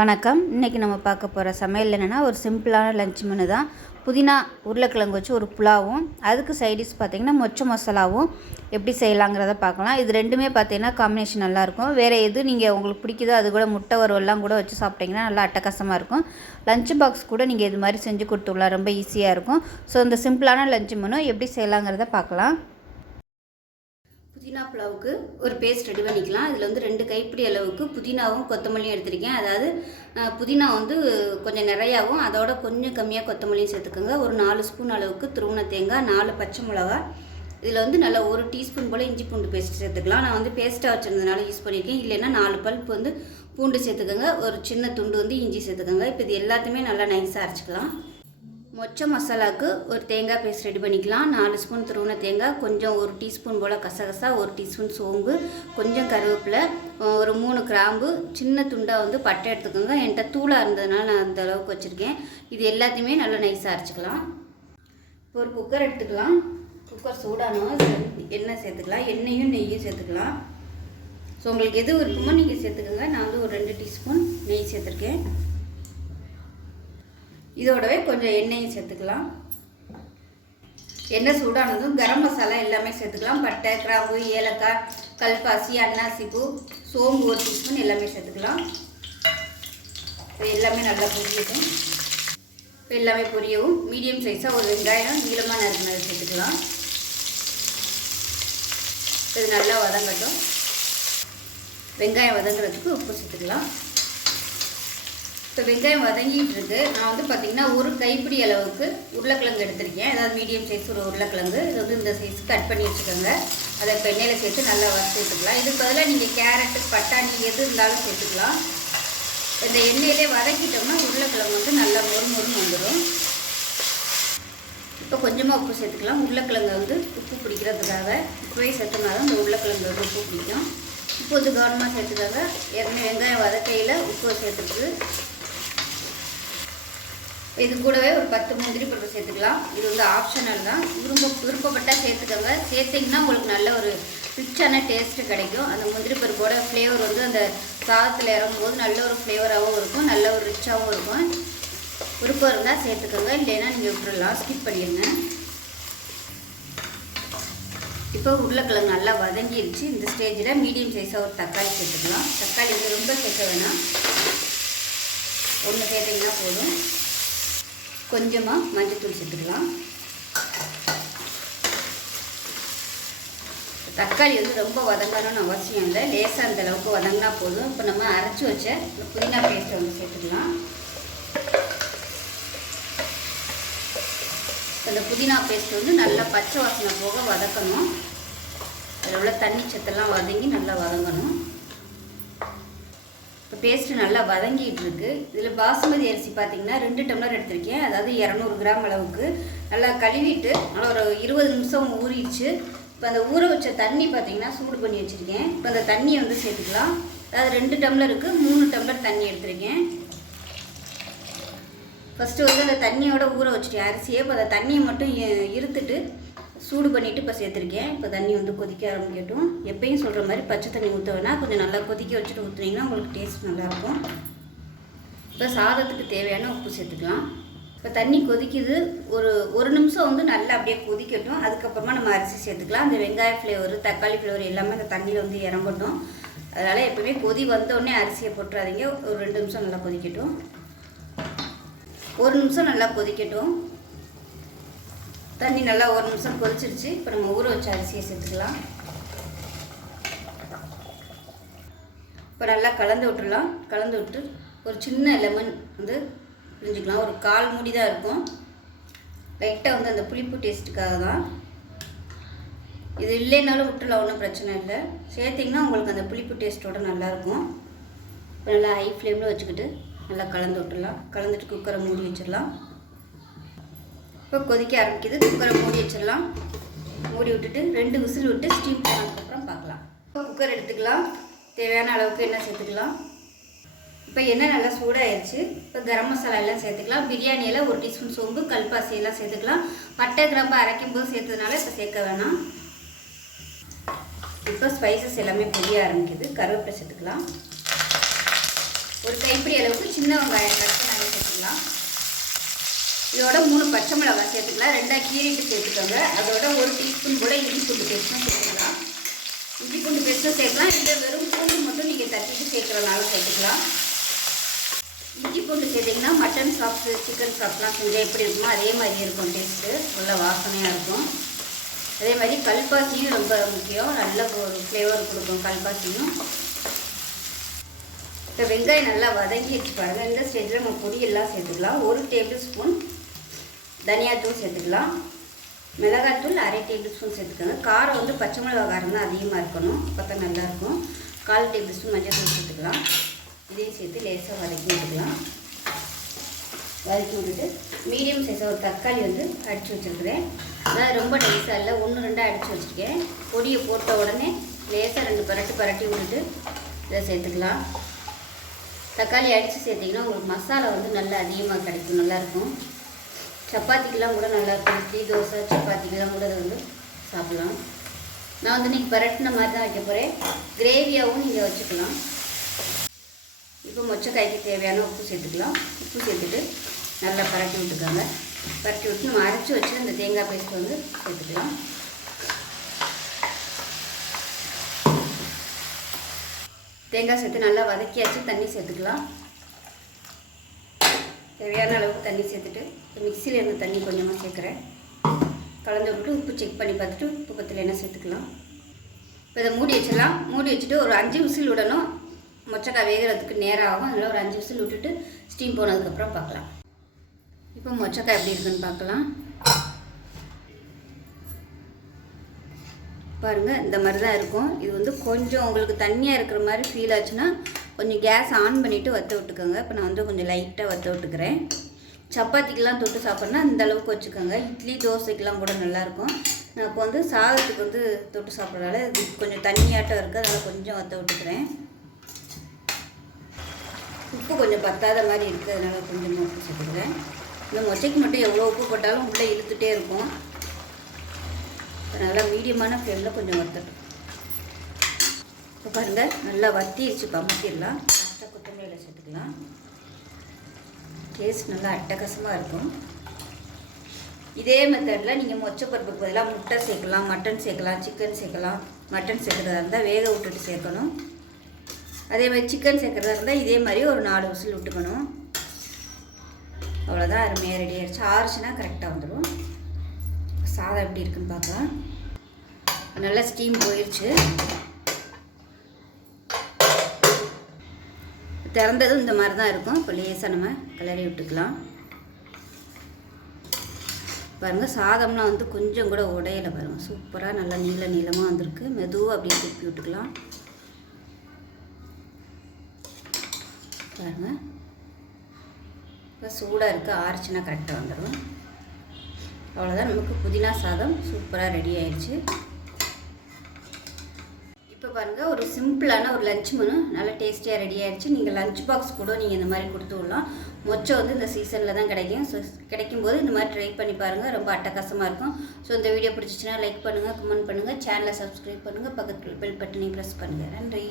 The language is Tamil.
வணக்கம். இன்றைக்கி நம்ம பார்க்க போகிற சமையல் என்னென்னா ஒரு சிம்பிளான லஞ்ச் மெனு தான். புதினா உருளைக்கிழங்கு வச்சு ஒரு புலாவும், அதுக்கு சைடிஷ் பார்த்திங்கன்னா மொச்சை மசாலாவும் எப்படி செய்யலாங்கிறத பார்க்கலாம். இது ரெண்டுமே பார்த்திங்கன்னா காம்பினேஷன் நல்லாயிருக்கும். வேறு எது நீங்கள் உங்களுக்கு பிடிக்குதோ அது கூட முட்டை வறுவல்லாம் கூட வச்சு சாப்பிட்டிங்கன்னா நல்லா அட்டகாசமாக இருக்கும். லஞ்ச் பாக்ஸ் கூட நீங்கள் இது மாதிரி செஞ்சு கொடுத்துடலாம், ரொம்ப ஈஸியாக இருக்கும். ஸோ இந்த சிம்பிளான லஞ்ச் மெனு எப்படி செய்யலாங்கிறத பார்க்கலாம். புதினா புலாவுக்கு ஒரு பேஸ்ட் ரெடி பண்ணிக்கலாம். இதில் வந்து 2 கைப்பிடி அளவுக்கு புதினாவும் கொத்தமல்லியும் எடுத்திருக்கேன். அதாவது புதினா வந்து கொஞ்சம் நிறையாவும் அதோட கொஞ்சம் கம்மியாக கொத்தமல்லியும் சேர்த்துக்கோங்க. ஒரு 4 ஸ்பூன் அளவுக்கு துருவன தேங்காய், 4 பச்சை மிளகா, இதில் வந்து நல்லா 1 டீஸ்பூன் போல் இஞ்சி பூண்டு பேஸ்ட் சேர்த்துக்கலாம். நான் வந்து பேஸ்ட்டாக வச்சுருந்ததுனால யூஸ் பண்ணியிருக்கேன். இல்லைன்னா 4 பல்ப் வந்து பூண்டு சேர்த்துக்கோங்க, ஒரு சின்ன துண்டு வந்து இஞ்சி சேர்த்துக்கோங்க. இப்போ இது எல்லாத்தையுமே நல்லா நைஸாக அரைச்சிக்கலாம். மொச்சை மசாலாவுக்கு ஒரு தேங்காய் பேஸ்ட் ரெடி பண்ணிக்கலாம். 4 ஸ்பூன் துருவன தேங்காய், கொஞ்சம் 1 டீஸ்பூன் போல் கசகசா, 1 டீஸ்பூன் சோம்பு, கொஞ்சம் கருவேப்பிலை, ஒரு 3 கிராம்பு, சின்ன துண்டாக வந்து பட்டை எடுத்துக்கோங்க. என்கிட்ட தூளாக இருந்ததுனால நான் அந்த அளவுக்கு வச்சுருக்கேன். இது எல்லாத்தையுமே நல்லா நைஸாக அரைச்சிக்கலாம். இப்போ ஒரு குக்கர் எடுத்துக்கலாம். குக்கர் சூடானோம் எண்ணெய் சேர்த்துக்கலாம். எண்ணெயும் நெய்யும் சேர்த்துக்கலாம். ஸோ உங்களுக்கு எது விருப்பமோ நீங்கள் சேர்த்துக்கோங்க. நான் வந்து ஒரு 2 டீஸ்பூன் நெய் சேர்த்துருக்கேன். இதோடவே கொஞ்சம் எண்ணெயும் சேர்த்துக்கலாம். எண்ணெய் சூடானதும் கரம் மசாலா எல்லாமே சேர்த்துக்கலாம். பட்டை, கிராம்பு, ஏலக்காய், கல்பாசி, அன்னாசிப்பூ, சோம்பு 1 டீஸ்பூன் எல்லாமே சேர்த்துக்கலாம். இப்போ எல்லாமே நல்லா பொரியட்டும். இப்போ எல்லாமே பொரியவும் மீடியம் சைஸாக ஒரு வெங்காயம் நீளமாக நறுக்கினது சேர்த்துக்கலாம். இது நல்லா வதங்கட்டும். வெங்காயம் வதங்குறதுக்கு உப்பு சேர்த்துக்கலாம். இப்போ வெங்காயம் வதங்கிட்டு இருக்கு. நான் வந்து பார்த்திங்கன்னா ஒரு கைப்பிடி அளவுக்கு உருளைக்கிழங்கு எடுத்திருக்கேன். அதாவது மீடியம் சைஸ் ஒரு உருளைக்கிழங்கு. இது வந்து இந்த சைஸ் கட் பண்ணி வச்சுக்கோங்க. அதை இப்போ எண்ணெயில் சேர்த்து நல்லா வறுத்து எடுத்துக்கலாம். இதுக்கு பதிலாக நீங்கள் கேரட்டு, பட்டாணி எது இருந்தாலும் சேர்த்துக்கலாம். இந்த எண்ணெயிலே வதக்கிட்டோம்னா உருளைக்கிழங்கு வந்து நல்லா மொறுமொறுன்னு வந்துடும். இப்போ கொஞ்சமாக உப்பு சேர்த்துக்கலாம். உருளைக்கிழங்கு வந்து உப்பு பிடிக்கிறதுக்காக உப்பவே சேர்த்துனா தான் இந்த உருளைக்கிழங்கு வந்து உப்பு பிடிக்கும். உப்பு வந்து கவனமாக சேர்த்துக்காங்க. ஏற்கனவே வெங்காயம் வதக்கையில் உப்பு சேர்த்துட்டு இது கூடவே ஒரு 10 முந்திரி பருப்பு சேர்த்துக்கலாம். இது வந்து ஆப்ஷனல் தான். விருப்பப்பட்டால் சேர்த்துக்கோங்க. சேர்த்திங்கன்னா உங்களுக்கு நல்ல ஒரு ரிச்சான டேஸ்ட்டு கிடைக்கும். அந்த முந்திரி பருப்போட ஃப்ளேவர் வந்து அந்த சாதத்தில் இறங்கும்போது நல்ல ஒரு ஃப்ளேவராகவும் இருக்கும், நல்ல ஒரு ரிச்சாகவும் இருக்கும். விருப்பம் இருந்தால் சேர்த்துக்கோங்க, இல்லைன்னா நீங்கள் விட்டுடலாம், ஸ்கிப் பண்ணிடுங்க. இப்போ உருளைக்கிழங்கு நல்லா வதங்கிடுச்சு. இந்த ஸ்டேஜில் மீடியம் சைஸாக ஒரு தக்காளி சேர்த்துக்கலாம். தக்காளி வந்து ரொம்ப சேர்க்க வேணாம், 1 சேர்த்திங்கன்னா போதும். கொஞ்சமாக மஞ்சள்தூள் சேர்த்துக்கலாம். தக்காளி வந்து ரொம்ப வதங்கணும்னு அவசியம் இல்லை, லேசாக அந்த அளவுக்கு வதங்கினா போதும். இப்போ நம்ம அரைச்சி வச்ச இந்த புதினா பேஸ்ட்டை வந்து சேர்த்துக்கலாம். அந்த புதினா பேஸ்ட் வந்து நல்லா பச்சை வாசனை போக வதக்கணும். அதில் உள்ள தண்ணி சத்தெல்லாம் வதங்கி நல்லா வதங்கணும். இப்போ பேஸ்ட்டு நல்லா வதங்கிட்டு இருக்கு. இதில் பாசுமதி அரிசி பார்த்திங்கன்னா 2 டம்ளர் எடுத்திருக்கேன். அதாவது 200 கிராம் அளவுக்கு. நல்லா கழுவிட்டு நல்லா ஒரு 20 நிமிஷம் ஊறிடுச்சு. இப்போ அந்த ஊற வச்ச தண்ணி பார்த்திங்கன்னா சூடு பண்ணி வச்சுருக்கேன். இப்போ அந்த தண்ணியை வந்து சேர்த்துக்கலாம். அதாவது 2 டம்ளருக்கு 3 டம்ளர் தண்ணி எடுத்திருக்கேன். ஃபஸ்ட்டு வந்து அந்த தண்ணியோட ஊற வச்சுட்டேன் அரிசியை. இப்போ அந்த தண்ணியை மட்டும் இருத்துட்டு சூடு பண்ணிவிட்டு இப்போ சேர்த்துருக்கேன். இப்போ தண்ணி வந்து கொதிக்க ஆரம்பிக்கட்டும். எப்பயும் சொல்கிற மாதிரி பச்சை தண்ணி ஊற்ற வேணால் கொஞ்சம் நல்லா கொதிக்க வச்சுட்டு ஊற்றுனீங்கன்னா உங்களுக்கு டேஸ்ட் நல்லாயிருக்கும். இப்போ சாதத்துக்கு தேவையான உப்பு சேர்த்துக்கலாம். இப்போ தண்ணி கொதிக்குது. ஒரு நிமிஷம் வந்து நல்லா அப்படியே கொதிக்கட்டும். அதுக்கப்புறமா நம்ம அரிசி சேர்த்துக்கலாம். அந்த வெங்காய ஃப்ளேவர், தக்காளி ஃப்ளேவர் எல்லாமே அந்த தண்ணியில் வந்து இறங்கட்டும். அதனால் எப்போவுமே கொதி வந்தோடனே அரிசியை போட்டுறாதீங்க. ஒரு 2 நிமிஷம் நல்லா கொதிக்கட்டும். 1 நிமிஷம் நல்லா கொதிக்கட்டும். தண்ணி நல்லா 1 நிமிஷம் கொதிச்சிருச்சு. இப்போ நம்ம ஊற வச்ச அரிசியை சேர்த்துக்கலாம். இப்போ நல்லா கலந்து விட்டுடலாம். கலந்து விட்டு ஒரு சின்ன லெமன் வந்து பிழிஞ்சிக்கலாம். ஒரு 1/4 மூடி தான் இருக்கும். லைட்டாக வந்து அந்த புளிப்பு டேஸ்ட்டுக்காக தான். இது இல்லைனாலும் விட்டுலாம், ஒன்றும் பிரச்சனை இல்லை. சேர்த்திங்கன்னா உங்களுக்கு அந்த புளிப்பு டேஸ்ட்டோடு நல்லாயிருக்கும். இப்போ நல்லா ஹை ஃப்ளேமில் வச்சுக்கிட்டு நல்லா கலந்து விட்டுடலாம். கலந்துட்டு குக்கரை மூடி வச்சிடலாம். இப்போ கொதிக்க ஆரம்பிக்குது. குக்கரை மூடி வச்சிடலாம். மூடி விட்டுட்டு 2 விசில் விட்டு ஸ்டீம் பண்ணதுக்கப்புறம் பார்க்கலாம். இப்போ குக்கர் எடுத்துக்கலாம். தேவையான அளவுக்கு எண்ணெய் சேர்த்துக்கலாம். இப்போ எண்ணெய் நல்லா சூடாகிடுச்சு. இப்போ கரம் மசாலா எல்லாம் சேர்த்துக்கலாம். பிரியாணியில் 1 டீஸ்பூன் சோம்பு, கல்பாசி எல்லாம் சேர்த்துக்கலாம். பட்டை, கிராம்பு அரைக்கும் போது சேர்த்ததுனால இப்போ சேர்க்க வேணாம். இப்போ ஸ்பைசஸ் எல்லாமே பொரிய ஆரம்பிக்குது. கருவேப்பிலை சேர்த்துக்கலாம். ஒரு கைப்பிடி அளவுக்கு சின்ன வெங்காயம் கட் பண்ணி சேர்த்துக்கலாம். இதோட 3 பச்சை மிளகாய் சேர்த்துக்கலாம். 2 கீரிட்டு சேர்த்துக்கோங்க. அதோட 1 டீஸ்பூன் போல் இஞ்சி பூண்டு பேஸ்ட்டும் சேர்த்துக்கலாம். இஞ்சி பூண்டு பேஸ்ட்டும் சேர்க்கலாம். இந்த வெறும் பூண்டு மட்டும் நீங்கள் தட்டிட்டு சேர்க்குறதுனால சேர்த்துக்கலாம். இஞ்சி பூண்டு சேர்த்திங்கன்னா மட்டன் சாப்ஸு சிக்கன் சாப்ஸ்லாம் செஞ்சால் எப்படி இருக்குமோ அதே மாதிரி இருக்கும். டேஸ்ட்டு நல்லா வாசனையாக இருக்கும். அதே மாதிரி கல்பாசியும் ரொம்ப முக்கியம். நல்ல ஒரு ஃப்ளேவர் கொடுக்கும் கல்பாசியும். இப்போ வெங்காயம் நல்லா வதங்கி வச்சு பாருங்கள். இந்த ஸ்டேஜில் நம்ம பொடியெல்லாம் சேர்த்துக்கலாம். 1 டேபிள் ஸ்பூன் தனியாத்தூள் சேர்த்துக்கலாம். மிளகாத்தூள் 1/2 டேபிள் ஸ்பூன் சேர்த்துக்கோங்க. காரம் வந்து பச்சை மிளகா காரம் தான் அதிகமாக இருக்கணும், அப்போ தான் நல்லாயிருக்கும். 1/4 டேபிள் ஸ்பூன் மஞ்சள் தூள் சேர்த்துக்கலாம். இதையும் சேர்த்து லேசாக வதக்கி விட்டுக்கலாம். வதக்கி விட்டுட்டு மீடியம் சைஸாக ஒரு தக்காளி வந்து அடித்து வச்சுருக்கிறேன். அதாவது ரொம்ப நைஸாக இல்லை, 1-2 அடித்து வச்சுருக்கேன். பொடியை போட்ட உடனே லேசாக 2 பரட்டி விட்டுட்டு இதை சேர்த்துக்கலாம். தக்காளி அடித்து சேர்த்திங்கன்னா உங்களுக்கு மசாலா வந்து நல்லா அதிகமாக கிடைக்கும், நல்லாயிருக்கும். சப்பாத்திக்கெலாம் கூட நல்லாயிருக்கும். இட்லி தோசை சப்பாத்திக்கெலாம் கூட அதை வந்து சாப்பிட்லாம். நான் வந்து இன்றைக்கி பரட்டின மாதிரி தான் வைக்க போகிறேன். கிரேவியாகவும் நீங்கள் வச்சுக்கலாம். இப்போ மொச்சக்காய்க்கு தேவையான உப்பு சேர்த்துக்கலாம். உப்பு சேர்த்துட்டு நல்லா பரட்டி விட்டுக்கோங்க. பரட்டி விட்டு நம்ம அரைச்சி வச்சு அந்த தேங்காய் பேஸ்ட் வந்து சேர்த்துக்கலாம். தேங்காய் சேர்த்து நல்லா வதக்கியாச்சு. தண்ணி சேர்த்துக்கலாம். தேவையான அளவுக்கு தண்ணி சேர்த்துட்டு மிக்சியில் இருந்த தண்ணி கொஞ்சமாக சேர்க்குறேன். கலந்து விட்டுட்டு உப்பு செக் பண்ணி பார்த்துட்டு உப்பு பத்தில் என்ன சேர்த்துக்கலாம். இப்போ இதை மூடி வச்சிடலாம். மூடி வச்சுட்டு ஒரு 5 விசில் விடணும். மொச்சக்காய் வேகிறதுக்கு நேரம் ஆகும். அதனால் ஒரு 5 விசில் விட்டுட்டு ஸ்டீம் போனதுக்கப்புறம் பார்க்கலாம். இப்போ மொச்சக்காய் எப்படி இருக்குன்னு பார்க்கலாம். பாருங்கள், இந்த மாதிரி தான் இருக்கும். இது வந்து கொஞ்சம் உங்களுக்கு தண்ணியாக இருக்கிற மாதிரி ஃபீல் ஆச்சுன்னா கொஞ்சம் கேஸ் ஆன் பண்ணிவிட்டு வற்ற விட்டுக்கோங்க. இப்போ நான் வந்து கொஞ்சம் லைட்டாக வற்ற விட்டுக்கிறேன். சப்பாத்திக்கெலாம் தொட்டு சாப்பிட்னா இந்த அளவுக்கு வச்சுக்கோங்க. இட்லி தோசைக்கெலாம் கூட நல்லாயிருக்கும். நான் இப்போ வந்து சாதத்துக்கு வந்து தொட்டு சாப்பிட்றதால இது கொஞ்சம் தண்ணியாட்டம் இருக்குது, அதனால் கொஞ்சம் வற்ற விட்டுக்கிறேன். உப்பு கொஞ்சம் பத்தாத மாதிரி இருக்குது, அதனால் கொஞ்சம் உப்பு சேர்த்துக்கிறேன். இந்த மொச்சைக்கு மட்டும் எவ்வளோ உப்பு போட்டாலும் உள்ளே இழுத்துகிட்டே இருக்கும். நல்லா மீடியமான ஃப்ளேமில் கொஞ்சம் வற்றட்டும். இப்போ பாருங்கள், நல்லா வற்றிடுச்சு. பம்பத்திடலாம். லாஸ்ட்டாக கொத்தமல்லியில் சேர்த்துக்கலாம். டேஸ்ட் நல்லா அட்டகாசமாக இருக்கும். இதே மெத்தடில் நீங்கள் மொச்சப்பருப்புக்கு பதிலாக முட்டை சேர்க்கலாம், மட்டன் சேர்க்கலாம், சிக்கன் சேர்க்கலாம். மட்டன் சேர்க்குறதா இருந்தால் வேக விட்டுட்டு சேர்க்கணும். அதே மாதிரி சிக்கன் சேர்க்குறதா இருந்தால் இதே மாதிரி ஒரு 4 விசில் விட்டுக்கணும். அவ்வளோதான், அருமையாக ரெடி ஆகிடுச்சு. ஆறுச்சுன்னா கரெக்டாக வந்துடும். சாதம் எப்படி இருக்குன்னு பார்க்கலாம். நல்லா ஸ்டீம் போயிடுச்சு. திறந்ததும் இந்த மாதிரி தான் இருக்கும். இப்போ லேசாக நம்ம கிளறி விட்டுக்கலாம். பாருங்கள், சாதம்லாம் வந்து கொஞ்சம் கூட உடையில பாருங்கள். சூப்பராக நல்லா நீளமாக வந்திருக்கு. மெதுவாக அப்படியே திருப்பி விட்டுக்கலாம். பாருங்கள், இப்போ சூடாக இருக்குது. ஆறுச்சுன்னா கரெக்டாக வந்துடும். அவ்வளோதான், நமக்கு புதினா சாதம் சூப்பராக ரெடி ஆயிடுச்சு. இப்போ பாருங்கள், ஒரு சிம்பிளான ஒரு லஞ்ச் மெனு நல்லா டேஸ்டியாக ரெடி ஆகிடுச்சு. நீங்கள் லஞ்ச் பாக்ஸ் கூட நீங்கள் இந்த மாதிரி கொடுத்து விடலாம். மொச்சை வந்து இந்த சீசனில் தான் கிடைக்கும். ஸோ கிடைக்கும்போது இந்த மாதிரி ட்ரை பண்ணி பாருங்கள், ரொம்ப அட்டகாசமாக இருக்கும். ஸோ இந்த வீடியோ பிடிச்சிச்சின்னா லைக் பண்ணுங்கள், கமெண்ட் பண்ணுங்கள், சேனலை சப்ஸ்கிரைப் பண்ணுங்கள், பக்கத்தில் பெல் பட்டனை ப்ரெஸ் பண்ணுங்கள். நன்றி.